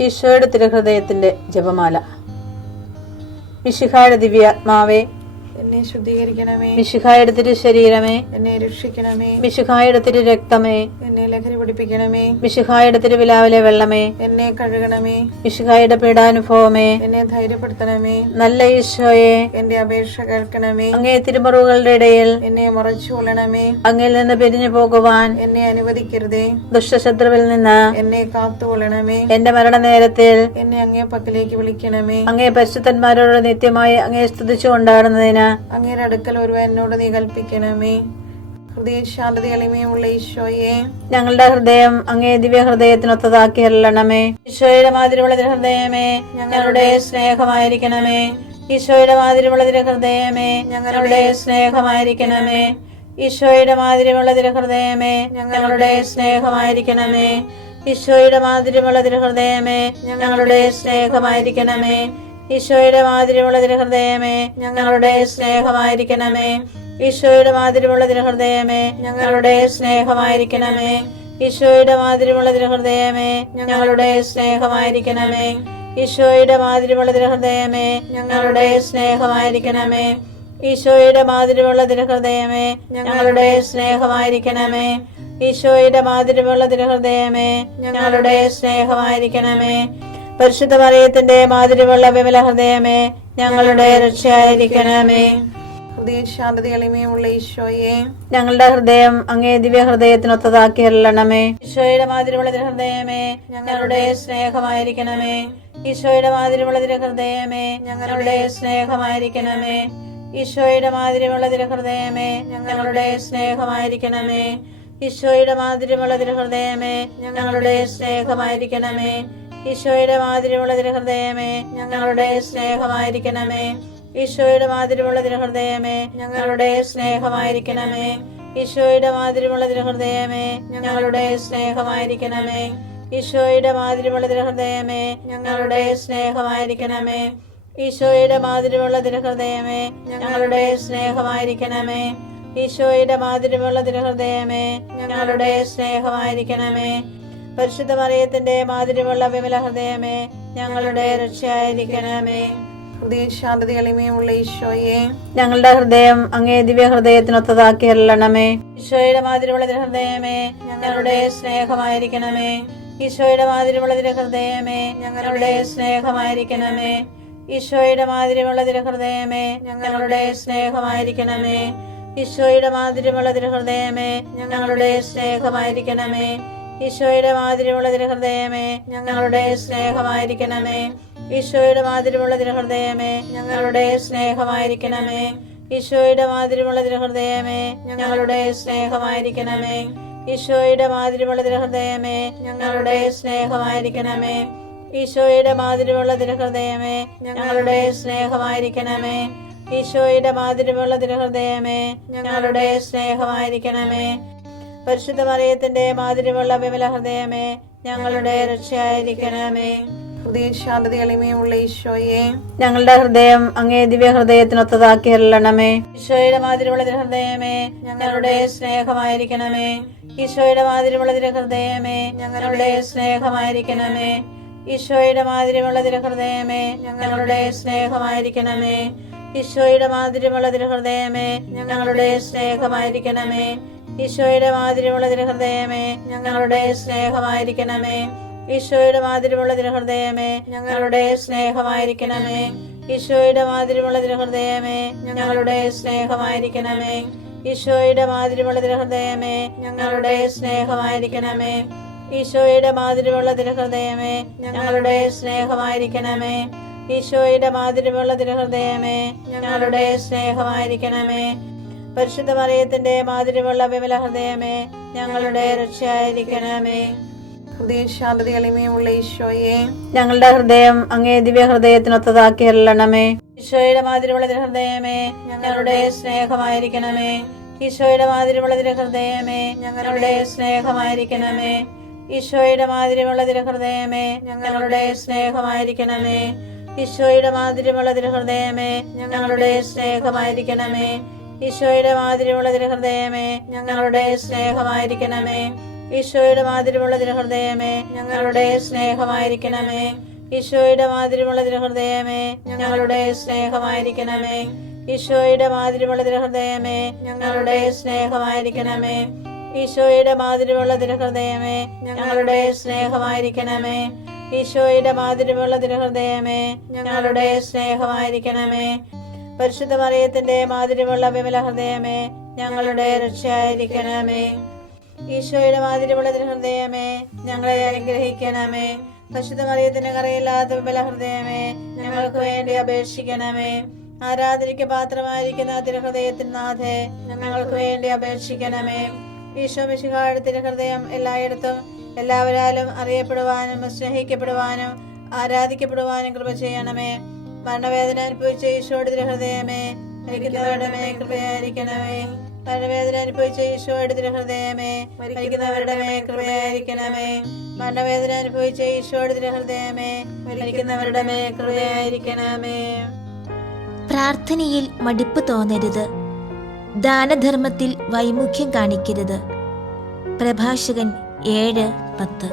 ഈശോയുടെ തിരുഹൃദയത്തിന്റെ ജപമാല. മിശിഹായുടെ ദിവ്യാത്മാവേ, എന്നെ ശുദ്ധീകരിക്കണമേ. മിശിഹായുടെ തിരു ശരീരമേ, എന്നെ രക്ഷിക്കണമേ. മിശിഹായുടെ തിരു രക്തമേ, എന്നെ ലഹരി പിടിപ്പിക്കണമേ. മിശിഹായുടെ തിരുവിലാവിലെ വെള്ളമേ, എന്നെ കഴുകണമേ. മിശിഹായുടെ പീഡാനുഭവമേ, എന്നെ ധൈര്യപ്പെടുത്തണമേ. നല്ല ഈശോയെ, എന്റെ അപേക്ഷ കേൾക്കണമേ. അങ്ങേ തിരുമുറിവുകളുടെ ഇടയിൽ എന്നെ മറച്ചു കൊള്ളണമേ. അങ്ങിൽ നിന്ന് പിരിഞ്ഞു പോകുവാൻ എന്നെ അനുവദിക്കരുതേ. ദുഷ്ടശത്രുവിൽ നിന്ന് എന്നെ കാത്തുകൊള്ളണമേ. എന്റെ മരണനേരത്തിൽ എന്നെ അങ്ങേ പക്കലേക്ക് വിളിക്കണമേ. അങ്ങേ പരിശുദ്ധന്മാരോട് നിത്യമായി അങ്ങേ സ്തുതിച്ചു കൊണ്ടാടുന്നതിന് അങ്ങയുടെ അടുക്കൽ ഒരുവൻ എന്നോട് നീ കൽപ്പിക്കണമേ. ഹൃദയശാന്തത എളിമയുള്ള ഈശോയെ, ഞങ്ങളുടെ ഹൃദയം അങ്ങേ ദിവ്യ ഹൃദയത്തിനൊത്തതാക്കി അരുളണമേ. ഈശോയുടെ മാതിരിയുള്ള ഹൃദയമേ, ഞങ്ങളുടെ സ്നേഹമായിരിക്കണമേ. ഈശോയുടെ മാതിരിയുള്ള ഹൃദയമേ, ഞങ്ങളുടെ സ്നേഹമായിരിക്കണമേ. ഈശോയുടെ മാതിരിയുള്ള ഹൃദയമേ, ഞങ്ങളുടെ സ്നേഹമായിരിക്കണമേ. ഈശോയുടെ മാതിരിയുള്ള ഹൃദയമേ, ഞങ്ങളുടെ സ്നേഹമായിരിക്കണമേ. ഈശോയുടെ മാതിരിയുള്ള ഹൃദയമേ, ഞങ്ങളുടെ സ്നേഹമായിരിക്കണമേ. ഈശോയുടെ മാതിരിയുള്ള ഹൃദയമേ, ഞങ്ങളുടെ സ്നേഹമായിരിക്കണമേ. ഈശോയുടെ മാതിരിയുള്ള ഹൃദയമേ, ഞങ്ങളുടെ സ്നേഹമായിരിക്കണമേ. ഈശോയുടെ മാതിരിയുള്ള ഹൃദയമേ, ഞങ്ങളുടെ സ്നേഹമായിരിക്കണമേ. ഈശോയുടെ മാതിരിയുള്ള ഹൃദയമേ, ഞങ്ങളുടെ സ്നേഹമായിരിക്കണമേ. ഈശോയുടെ മാതിരിയുള്ള ഹൃദയമേ, ഞങ്ങളുടെ സ്നേഹമായിരിക്കണമേ. പരിശുദ്ധ മറിയത്തിന്റെ മാതിരിയുള്ള വിമല ഹൃദയമേ, ഞങ്ങളുടെ രക്ഷയായിരിക്കണമേ. ഹൃദയശാന്തത എളിമയുള്ള ഈശോയെ, ഞങ്ങളുടെ ഹൃദയം അങ്ങേ ദിവ്യ ഹൃദയത്തിനൊത്തതാക്കി അരുളണമേ. ഈശോയുടെ മാതിരിയുള്ള ഹൃദയമേ, ഞങ്ങളുടെ സ്നേഹമായിരിക്കണമേ. ഈശോയുടെ മാതിരിയുള്ള ഹൃദയമേ, ഞങ്ങളുടെ സ്നേഹമായിരിക്കണമേ. ഈശോയുടെ മാതിരിയുള്ള ഹൃദയമേ, ഞങ്ങളുടെ സ്നേഹമായിരിക്കണമേ. ഈശോയുടെ മാതിരിയുള്ള ഹൃദയമേ, ഞങ്ങളുടെ സ്നേഹമായിരിക്കണമേ. ഈശോയുടെ മാതിരിയുള്ള ഹൃദയമേ, ഞങ്ങളുടെ സ്നേഹമായിരിക്കണമേ. ഈശോയുടെ മാതിരിയുള്ള ഹൃദയമേ, ഞങ്ങളുടെ സ്നേഹമായിരിക്കണമേ. ഈശോയുടെ മാതിരിയുള്ള ഹൃദയമേ, ഞങ്ങളുടെ സ്നേഹമായിരിക്കണമേ. ഈശോയുടെ മാതിരിയുള്ള ഹൃദയമേ, ഞങ്ങളുടെ സ്നേഹമായിരിക്കണമേ. ഈശോയുടെ മാതിരിയുള്ള ഹൃദയമേ, ഞങ്ങളുടെ സ്നേഹമായിരിക്കണമേ. ഈശോയുടെ മാതിരിയുള്ള ഹൃദയമേ, ഞങ്ങളുടെ സ്നേഹമായിരിക്കണമേ. പരിശുദ്ധ മറിയത്തിന്റെ മാതിരിയുള്ള വിമല ഹൃദയമേ, ഞങ്ങളുടെ രക്ഷയായിരിക്കണമേ. ഹൃദയശാന്തത എളിമയുള്ള ഈശോയെ, ഞങ്ങളുടെ ഹൃദയം അങ്ങേ ദിവ്യ ഹൃദയത്തിനൊത്തതാക്കി അരുളണമേ. ഈശോയുടെ മാതിരിയുള്ള ഹൃദയമേ, ഞങ്ങളുടെ സ്നേഹമായിരിക്കണമേ. ഈശോയുടെ മാതിരിയുള്ള ഹൃദയമേ, ഞങ്ങളുടെ സ്നേഹമായിരിക്കണമേ. ഈശോയുടെ മാതിരിയുള്ള ഹൃദയമേ, ഞങ്ങളുടെ സ്നേഹമായിരിക്കണമേ. ഈശോയുടെ മാതിരിയുള്ള ഹൃദയമേ, ഞങ്ങളുടെ സ്നേഹമായിരിക്കണമേ. ഈശോയുടെ മാതിരിയുള്ള ഹൃദയമേ, ഞങ്ങളുടെ സ്നേഹമായിരിക്കണമേ. ഈശോയുടെ മാതിരിയുള്ള ഹൃദയമേ, ഞങ്ങളുടെ സ്നേഹമായിരിക്കണമേ. ഈശോയുടെ മാതിരിയുള്ള ഹൃദയമേ, ഞങ്ങളുടെ സ്നേഹമായിരിക്കണമേ. ഈശോയുടെ മാതിരിയുള്ള ഹൃദയമേ, ഞങ്ങളുടെ സ്നേഹമായിരിക്കണമേ. ഈശോയുടെ മാതിരിയുള്ള ഹൃദയമേ, ഞങ്ങളുടെ സ്നേഹമായിരിക്കണമേ. ഈശോയുടെ മാതിരിയുള്ള ഹൃദയമേ, ഞങ്ങളുടെ സ്നേഹമായിരിക്കണമേ. പരിശുദ്ധ മറിയത്തിന്റെ മാതിരിയുള്ള വിമല ഹൃദയമേ, ഞങ്ങളുടെ രക്ഷയായിരിക്കണമേ. ഹൃദയശാന്തത എളിമയുള്ള ഈശോയെ, ഞങ്ങളുടെ ഹൃദയം അങ്ങേ ദിവ്യ ഹൃദയത്തിനൊത്തതാക്കി അരുളണമേ. ഈശോയുടെ മാതിരിയുള്ള ഹൃദയമേ, ഞങ്ങളുടെ സ്നേഹമായിരിക്കണമേ. ഈശോയുടെ മാതിരിയുള്ള ഹൃദയമേ, ഞങ്ങളുടെ സ്നേഹമായിരിക്കണമേ. ഈശോയുടെ മാതിരിയുള്ള ഹൃദയമേ, ഞങ്ങളുടെ സ്നേഹമായിരിക്കണമേ. ഈശോയുടെ മാതിരിയുള്ള ഹൃദയമേ, ഞങ്ങളുടെ സ്നേഹമായിരിക്കണമേ. ഈശോയുടെ മാതിരിയുള്ള ഹൃദയമേ, ഞങ്ങളുടെ സ്നേഹമായിരിക്കണമേ. ഈശോയുടെ മാതിരിയുള്ള ഹൃദയമേ, ഞങ്ങളുടെ സ്നേഹമായിരിക്കണമേ. ഈശോയുടെ മാതിരിയുള്ള ഹൃദയമേ, ഞങ്ങളുടെ സ്നേഹമായിരിക്കണമേ. ഈശോയുടെ മാതിരിയുള്ള ഹൃദയമേ, ഞങ്ങളുടെ സ്നേഹമായിരിക്കണമേ. ഈശോയുടെ മാതിരിയുള്ള ഹൃദയമേ, ഞങ്ങളുടെ സ്നേഹമായിരിക്കണമേ. ഈശോയുടെ മാതിരിയുള്ള ഹൃദയമേ, ഞങ്ങളുടെ സ്നേഹമായിരിക്കണമേ. പരിശുദ്ധ മറിയത്തിന്റെ മാതിരിയുള്ള വിമല ഹൃദയമേ, ഞങ്ങളുടെ രക്ഷയായിരിക്കണമേ. ഹൃദയശാന്തത എളിമയുള്ള ഈശോയെ, ഞങ്ങളുടെ ഹൃദയം അങ്ങേ ദിവ്യ ഹൃദയത്തിനൊത്തതാക്കി അരുളണമേ. ഈശോയുടെ മാതിരിയുള്ള ഹൃദയമേ, ഞങ്ങളുടെ സ്നേഹമായിരിക്കണമേ. ഈശോയുടെ മാതിരിയുള്ള ഹൃദയമേ, ഞങ്ങളുടെ സ്നേഹമായിരിക്കണമേ. ഈശോയുടെ മാതിരിയുള്ള ഹൃദയമേ, ഞങ്ങളുടെ സ്നേഹമായിരിക്കണമേ. ഈശോയുടെ മാതിരിയുള്ള ഹൃദയമേ, ഞങ്ങളുടെ സ്നേഹമായിരിക്കണമേ. ഈശോയുടെ മാതിരിയുള്ള ഹൃദയമേ, ഞങ്ങളുടെ സ്നേഹമായിരിക്കണമേ. ഈശോയുടെ മാതിരിയുള്ള തിരുഹൃദയമേ ഞങ്ങളുടെ സ്നേഹമായിരിക്കണമേ. ഈശോയുടെ മാതിരിയുള്ള തിരുഹൃദയമേ ഞങ്ങളുടെ സ്നേഹമായിരിക്കണമേ. ഈശോയുടെ മാതിരിയുള്ള തിരുഹൃദയമേ ഞങ്ങളുടെ സ്നേഹമായിരിക്കണമേ. ഈശോയുടെ മാതിരിയുള്ള തിരുഹൃദയമേ ഞങ്ങളുടെ സ്നേഹമായിരിക്കണമേ. ഈശോയുടെ മാതിരിയുള്ള തിരുഹൃദയമേ ഞങ്ങളുടെ സ്നേഹമായിരിക്കണമേ. പരിശുദ്ധ മറിയത്തിന്റെ മാതിരിയുള്ള വിമല ഹൃദയമേ ഞങ്ങളുടെ രക്ഷയായിരിക്കണമേ. ഈശോയുടെ മാതിരിയുള്ള തിരുഹൃദയമേ ഞങ്ങളെ അനുഗ്രഹിക്കണമേ. പരിശുദ്ധ മറിയത്തിന്റെ കറയില്ലാത്ത വിമല ഹൃദയമേ ഞങ്ങൾക്ക് വേണ്ടി അപേക്ഷിക്കണമേ. ആരാധനയ്ക്ക് പാത്രമായിരിക്കുന്ന തിരുഹൃദയത്തിന് നാഥേ ഞങ്ങൾക്ക് വേണ്ടി അപേക്ഷിക്കണമേ. ഈശോ മിശിഹായുടെ തിരുഹൃദയം എല്ലായിടത്തും എല്ലാവരാലും അറിയപ്പെടുവാനും സ്നേഹിക്കപ്പെടുവാനും ആരാധിക്കപ്പെടുവാനും കൃപ ചെയ്യണമേ. മരണവേദന അനുഭവിച്ച ഈശോയുടെ തിരുഹൃദയമേ മരിക്കുന്നവരുടെ മേൽ കൃപയായിരിക്കണമേ. മരണവേദന അനുഭവിച്ച ഈശോയുടെ തിരുഹൃദയമേ മരിക്കുന്നവരുടെ മേൽ കൃപയായിരിക്കണമേ. മരണവേദന അനുഭവിച്ച ഈശോയുടെ തിരുഹൃദയമേ മരിക്കുന്നവരുടെ മേൽ കൃപയായിരിക്കണമേ. പ്രാർത്ഥനയിൽ മടുപ്പ് തോന്നരുത്. ദാനധർമ്മത്തിൽ വൈമുഖ്യം കാണിക്കരുത്. പ്രഭാഷകൻ 7:10.